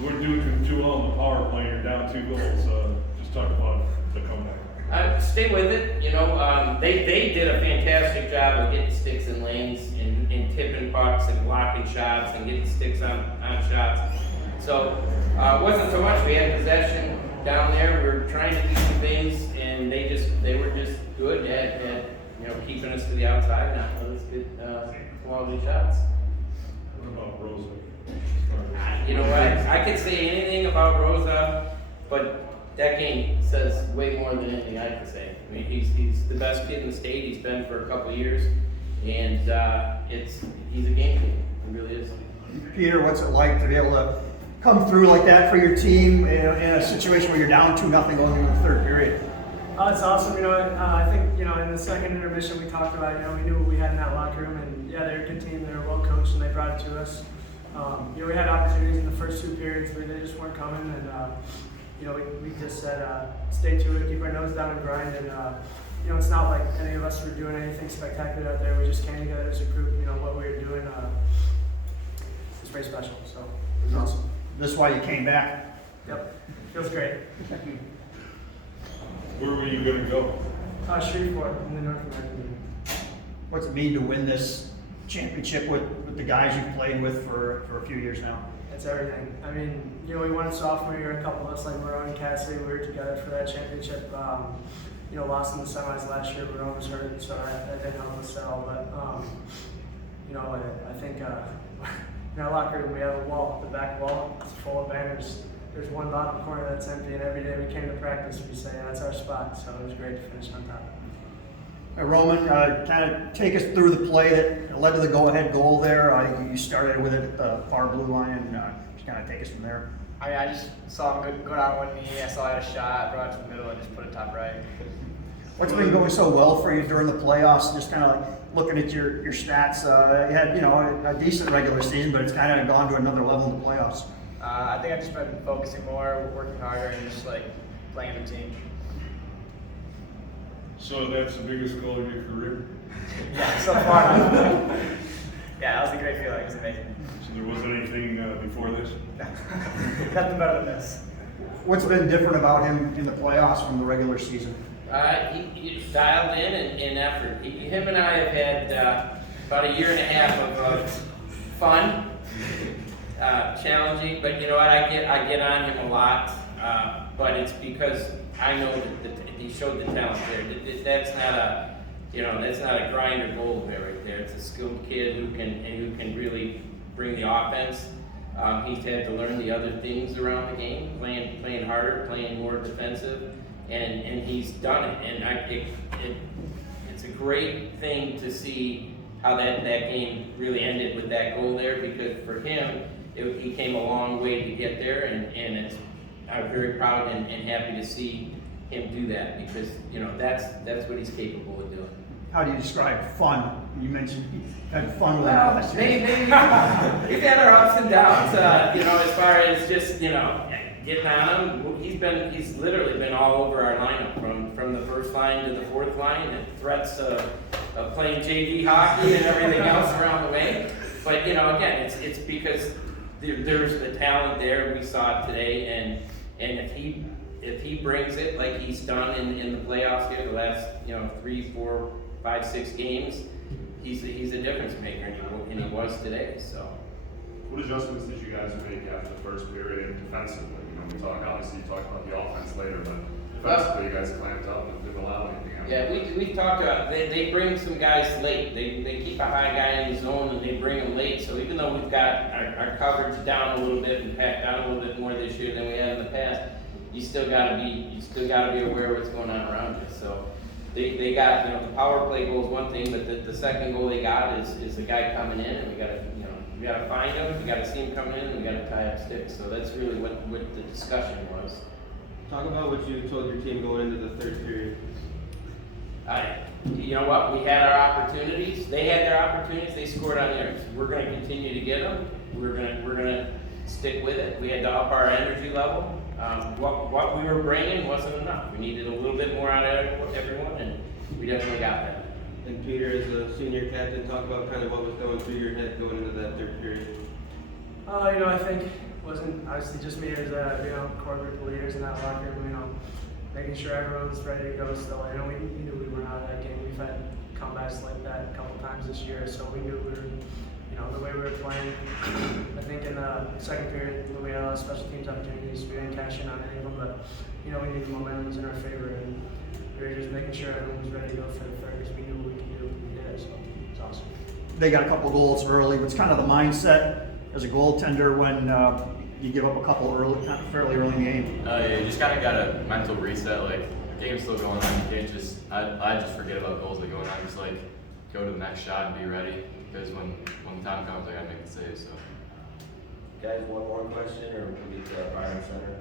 we're doing too well in the power play. You're down 2 goals. Just talk about the comeback. Stay with it. They did a fantastic job of getting sticks in lanes and tipping pucks and blocking shots and getting sticks on shots. So it wasn't so much. We had possession down there. We were trying to do some things, and they were just good at keeping us to the outside, not letting us get quality shots. What about Rosa? You know what? I could say anything about Rosa, but that game says way more than anything I could say. I mean, he's the best kid in the state. He's been for a couple of years, and he's a game changer. He really is. Peter, what's it like to be able to come through like that for your team in a situation where you're down 2-0 going into the third period? It's awesome. I think in the second intermission we talked about we knew what we had in that locker room, and they're a good team. They're well coached, and they brought it to us. We had opportunities in the first 2 periods where they just weren't coming, and we just said stay to it, keep our nose down and grind, and it's not like any of us were doing anything spectacular out there. We just came together as a group. What we were doing was very special. So it was awesome. This is why you came back. Yep, feels great. Where were you going to go? Shreveport in the North American League. What's it mean to win this championship with the guys you've played with for a few years now? It's everything. I mean, we won sophomore year, a couple of us like Marone and Cassidy, we were together for that championship. Lost in the semis last year, Marone was hurt, so that didn't help us sell. But, I think in our locker room we have a wall, the back wall, it's full of banners. There's one bottom corner that's empty, and every day we came to practice, we say, that's our spot. So it was great to finish on top. Roman, kind of take us through the play that led to the go-ahead goal there. You started with it at the far blue line, and just kind of take us from there. I just saw him go down one knee. I saw he had a shot, brought it to the middle, and just put it top right. What's been going so well for you during the playoffs? Just kind of looking at your stats. You had a decent regular season, but it's kind of gone to another level in the playoffs. I think I've just been focusing more, working harder, and just playing the team. So that's the biggest goal of your career? Yeah, so far. Yeah, that was a great feeling. It was amazing. So there wasn't anything before this? Nothing better than this. What's been different about him in the playoffs from the regular season? He dialed in effort. Him and I have had about a year and a half of fun, challenging, but you know what? I get on him a lot, but it's because I know that he showed the talent there. That's not a grinder goal there right there. It's a skilled kid who can really bring the offense. He's had to learn the other things around the game, playing harder, playing more defensive, and he's done it. And it's a great thing to see how that game really ended with that goal there, because for him, he came a long way to get there, and I'm very proud and happy to see him do that, because that's what he's capable of doing. How do you describe fun? You mentioned you had fun with Well, him. maybe we've had our ups and downs. As far as just getting on him, he's literally been all over our lineup from the first line to the fourth line, and threats of playing JV hockey and everything else around the way. But again, it's because there's the talent there. We saw it today, and if he brings it like he's done in the playoffs here, the last 3, 4, 5, 6 games, he's a difference maker, and he was today. So, what adjustments did you guys make after the first period and defensively? We obviously you talked about the offense later, but defensively you guys clamped up and didn't allow anything else. Yeah, we talked about they bring some guys late. They keep a high guy in the zone and they bring him late. So even though we've got our coverage down a little bit and packed down a little bit more this year than we have in the past, you still gotta be aware of what's going on around you. So they got the power play goal is one thing, but the second goal they got is the guy coming in, and we gotta find him, we gotta see him coming in, and we gotta tie up sticks. So that's really what the discussion was. Talk about what you told your team going into the third period. You know what? We had our opportunities. They had their opportunities. They scored on theirs. We're going to continue to get them. We're going to stick with it. We had to up our energy level. What we were bringing wasn't enough. We needed a little bit more out of everyone, and we definitely got that. And Peter, as a senior captain, talk about kind of what was going through your head going into that third period. I think wasn't obviously just me as a core group of leaders in that locker room. Making sure everyone's ready to go still. We knew we were out of that game. We've had comebacks like that a couple times this year, so we knew we were, the way we were playing. I think in the second period, we had a lot of special teams opportunities. We didn't cash in on any of them, but we knew the momentum was in our favor, and we were just making sure everyone was ready to go for the third because we knew what we could do. We did, so it's awesome. They got a couple goals early. What's kind of the mindset as a goaltender when you give up a couple fairly early in the game? You just kind of got a mental reset. Like, the game's still going on. You can't just, I just forget about goals that are going on. Just like go to the next shot and be ready, because when the time comes, I gotta make the save. So. Guys, one more question, or we get to our Fire Center?